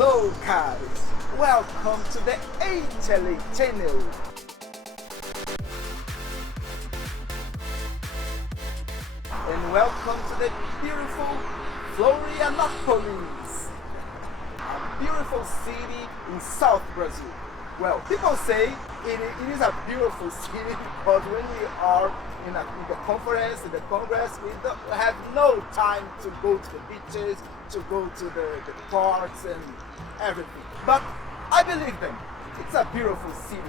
Hello guys, welcome to the HLA channel. And welcome to the beautiful Florianopolis, a beautiful city in South Brazil. Well, people say it is a beautiful city because when we are in the conference, in the Congress, we don't have no time to go to the beaches, to go to the parks and everything. But I believe them. It's a beautiful city.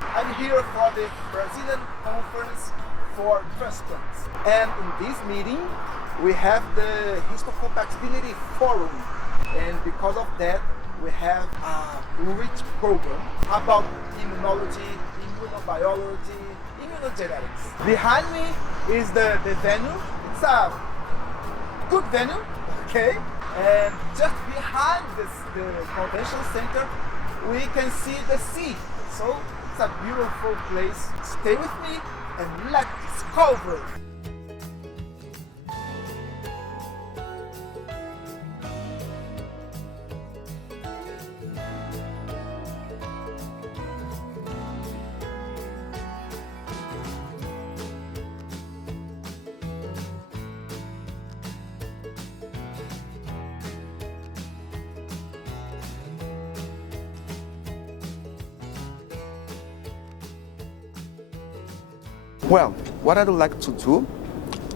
I'm here for the Brazilian Conference for Transplants. And in this meeting, we have the Histocompatibility Forum. And because of that, we have a rich program about immunology, immunobiology, immunogenetics. Behind me is the venue. It's a good venue, okay? And just behind the convention center, we can see the sea. So it's a beautiful place. Stay with me and let's discover. Well, what I'd like to do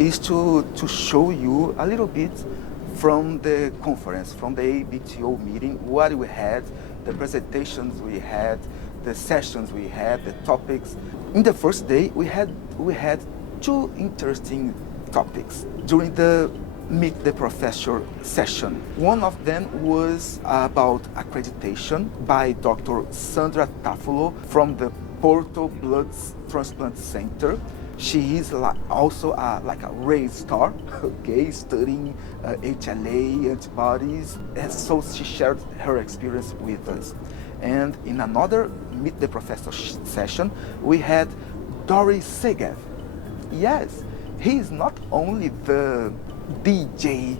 is to show you a little bit from the conference, from the ABTO meeting, what we had, the presentations we had, the sessions we had, the topics. In the first day, we had two interesting topics during the Meet the Professor session. One of them was about accreditation by Dr. Sandra Tafulo from the Porto Blood Transplant Center. She is also like a race star, okay, studying HLA antibodies, and so she shared her experience with us. And in another Meet the Professor session, we had Doris Segev. Yes, he is not only the DJ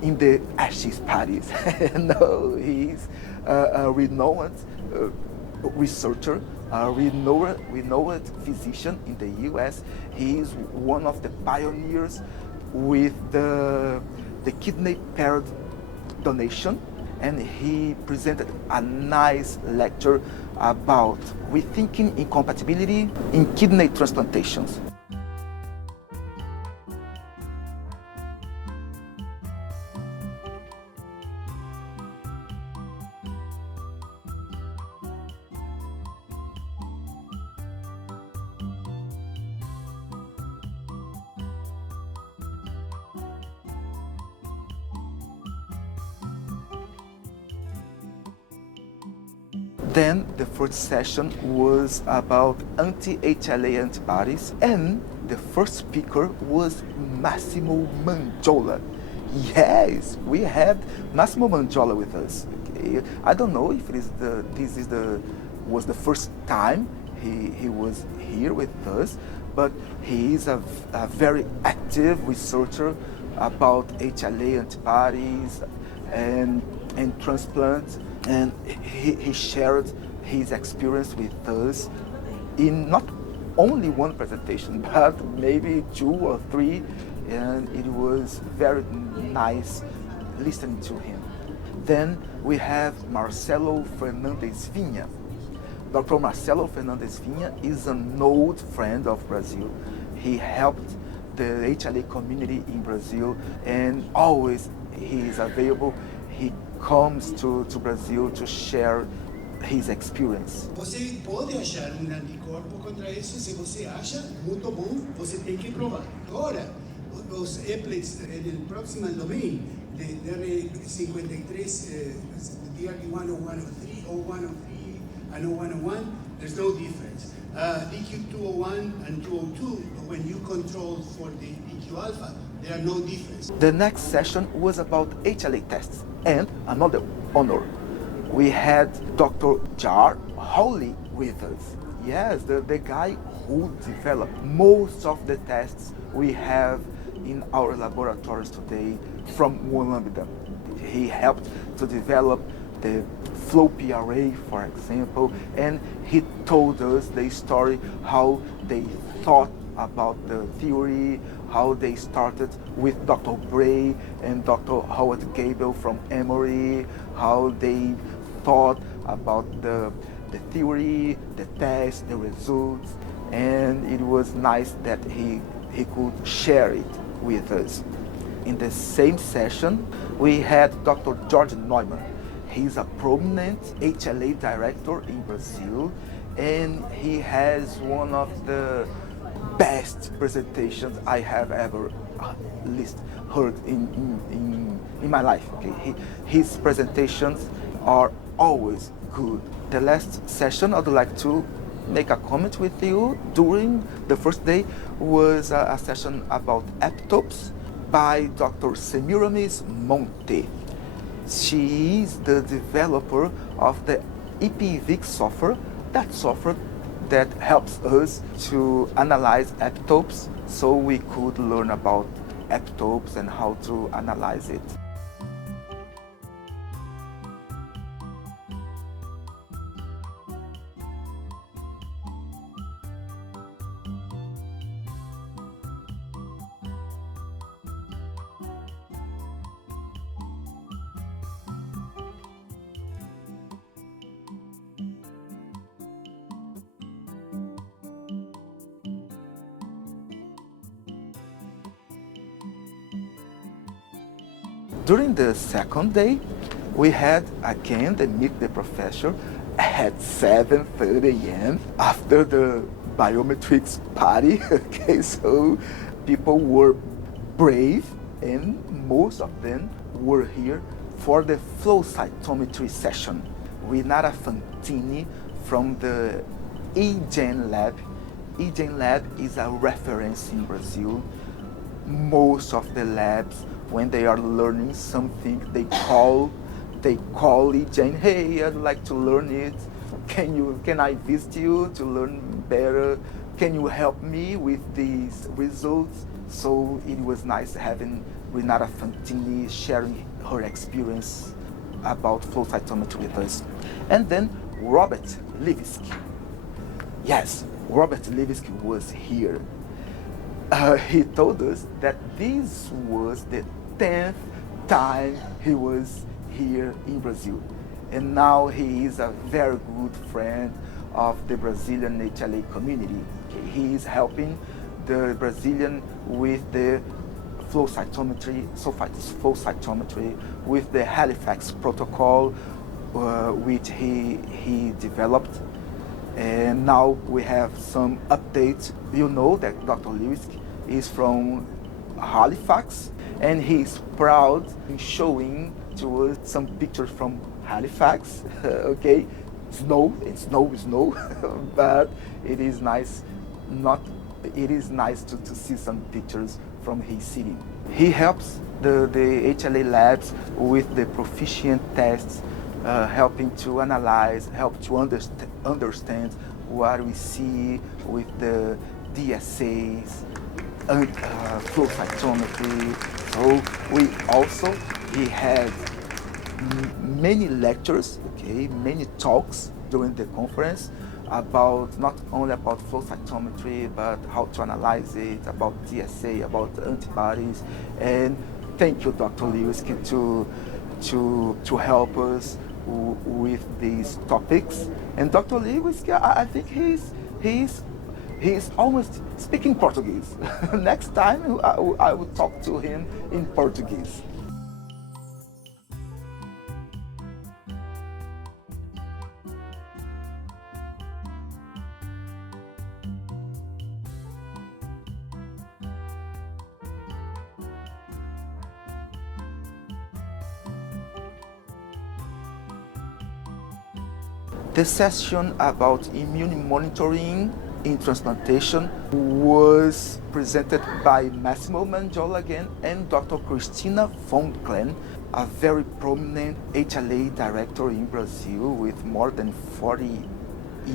in the Ashes parties. No, he's a renowned researcher, a renowned physician in the US. He is one of the pioneers with the kidney paired donation, and he presented a nice lecture about rethinking incompatibility in kidney transplantations. Then the first session was about anti-HLA antibodies, and the first speaker was Massimo Mangiola. Yes, we had Massimo Mangiola with us. Okay. I don't know if this was the first time he was here with us, but he is a very active researcher about HLA antibodies and transplants. And he shared his experience with us in not only one presentation, but maybe two or three, and it was very nice listening to him. Then we have Marcelo Fernandes Vinha. Dr. Marcelo Fernandes Vinha is an old friend of Brazil. He helped the HLA community in Brazil, and always he is available. He comes to Brazil to share his experience. Você pode achar um anticorpo contra isso. Se você acha, muito bom, você tem que provar. Agora, os applets no próximo domingo, de DR53, DR10103, 0103, and 0101, there's no difference. DQ201 and 202, when you control for the DQ alpha, there are no difference. The next session was about HLA tests, and another honor. We had Dr. Jar Hawley with us. Yes, the guy who developed most of the tests we have in our laboratories today from one lambda. He helped to develop the flow PRA, for example, and he told us the story how they thought about the theory, how they started with Dr. Bray and Dr. Howard Gable from Emory, how they thought about the theory, the test, the results, and it was nice that he could share it with us. In the same session, we had Dr. George Neumann. He's a prominent HLA director in Brazil, and he has one of the best presentations I have ever at least heard in my life. Okay? His presentations are always good. The last session I'd like to make a comment with you during the first day was a session about aptopes by Dr. Semiramis Monte. She is the developer of the EPVIC software, that software that helps us to analyze aptopes so we could learn about aptopes and how to analyze it. During the second day, we had again the Meet the Professor at 7:30 a.m. after the biometrics party. Okay, so people were brave and most of them were here for the flow cytometry session. Renata Fantini from the eGen Lab. eGen Lab is a reference in Brazil. Most of the labs, when they are learning something, they call eGen. Hey, I'd like to learn it. Can I visit you to learn better? Can you help me with these results? So it was nice having Renata Fantini sharing her experience about flow cytometry with us. And then Robert Levitsky. Yes, Robert Levitsky was here. He told us that this was the 10th time he was here in Brazil. And now he is a very good friend of the Brazilian HLA community. He is helping the Brazilian with the flow cytometry, flow cytometry, with the Halifax protocol, which he developed. And now we have some updates. You know that Dr. Lewis is from Halifax, and he's proud in showing to us some pictures from Halifax. Okay, snow, but it is nice. It is nice to see some pictures from his city. He helps the HLA labs with the proficient tests, helping to analyze, help to understand what we see with the DSAs, flow cytometry. So he had many lectures, okay, many talks during the conference about not only about flow cytometry, but how to analyze it, about DSA, about antibodies. And thank you, Dr. Lewis, to help us with these topics. And Dr. Lewis, I think he's almost speaking Portuguese. Next time I will talk to him in Portuguese. The session about immune monitoring in transplantation was presented by Massimo Mangiola again and Dr. Cristina von Klen, a very prominent HLA director in Brazil with more than 40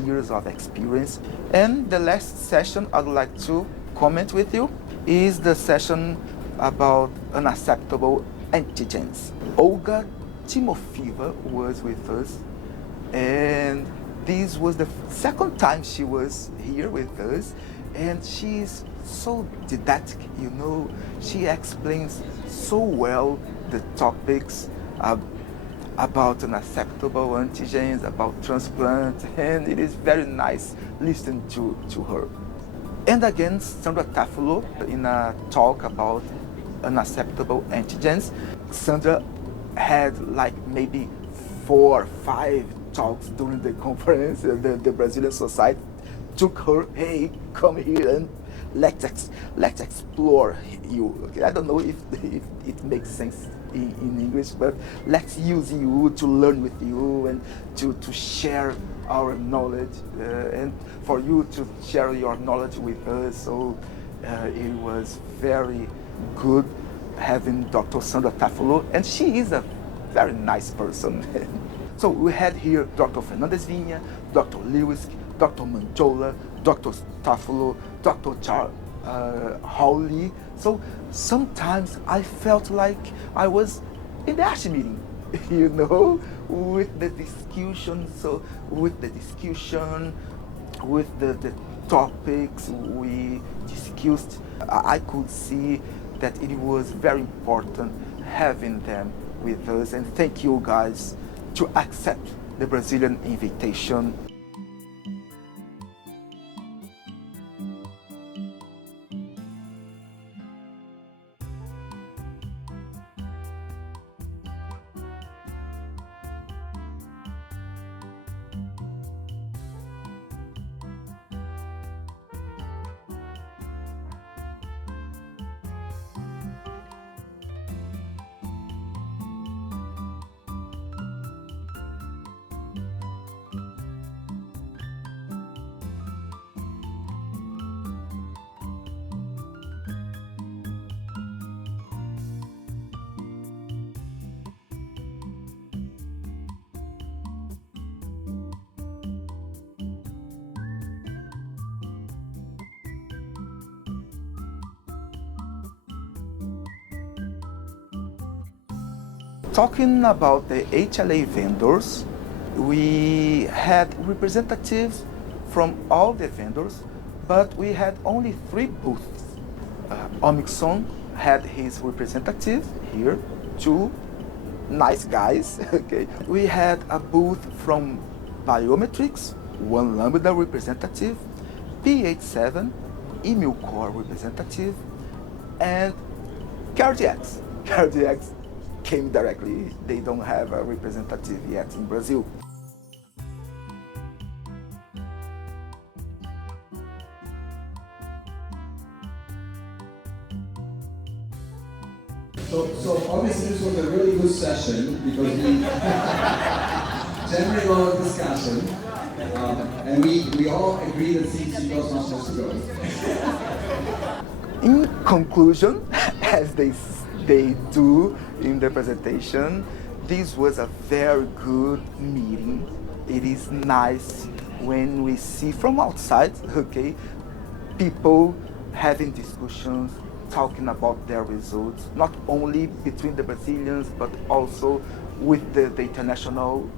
years of experience. And the last session I'd like to comment with you is the session about unacceptable antigens. Olga Timofieva was with us, and this was the second time she was here with us, and she's so didactic, you know. She explains so well the topics about unacceptable antigens, about transplant, and it is very nice listening to her. And again, Sandra Tafulo in a talk about unacceptable antigens. Sandra had like maybe 4 or 5 talks during the conference. The Brazilian Society took her, hey, come here and let's explore you. Okay, I don't know if it makes sense in English, but let's use you to learn with you and to share our knowledge and for you to share your knowledge with us. So it was very good having Dr. Sandra Tafulo, and she is a very nice person. So we had here Dr. Fernandez Vinha, Dr. Lewis, Dr. Manjola, Dr. Tafulo, Dr. Hawley. So sometimes I felt like I was in the ASH meeting, you know, with the discussion. So with the discussion, with the topics we discussed, I could see that it was very important having them with us. And thank you guys to accept the Brazilian invitation. Talking about the HLA vendors, we had representatives from all the vendors, but we had only 3 booths. Omixon had his representative here, 2 nice guys. Okay. We had a booth from Biometrics, 1 Lambda representative, P87, Immucor representative, and CardX. CardX came directly. They don't have a representative yet in Brazil. So obviously this was a really good session because we generated a lot of discussion, and we all agree that CTC was not supposed to go. In conclusion, as they do in the presentation, this was a very good meeting. It is nice when we see from outside, okay, people having discussions, talking about their results, not only between the Brazilians, but also with the international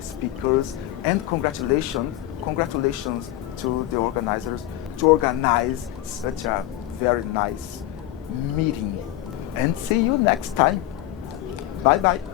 speakers. And congratulations to the organizers to organize such a very nice meeting. And see you next time. Bye bye.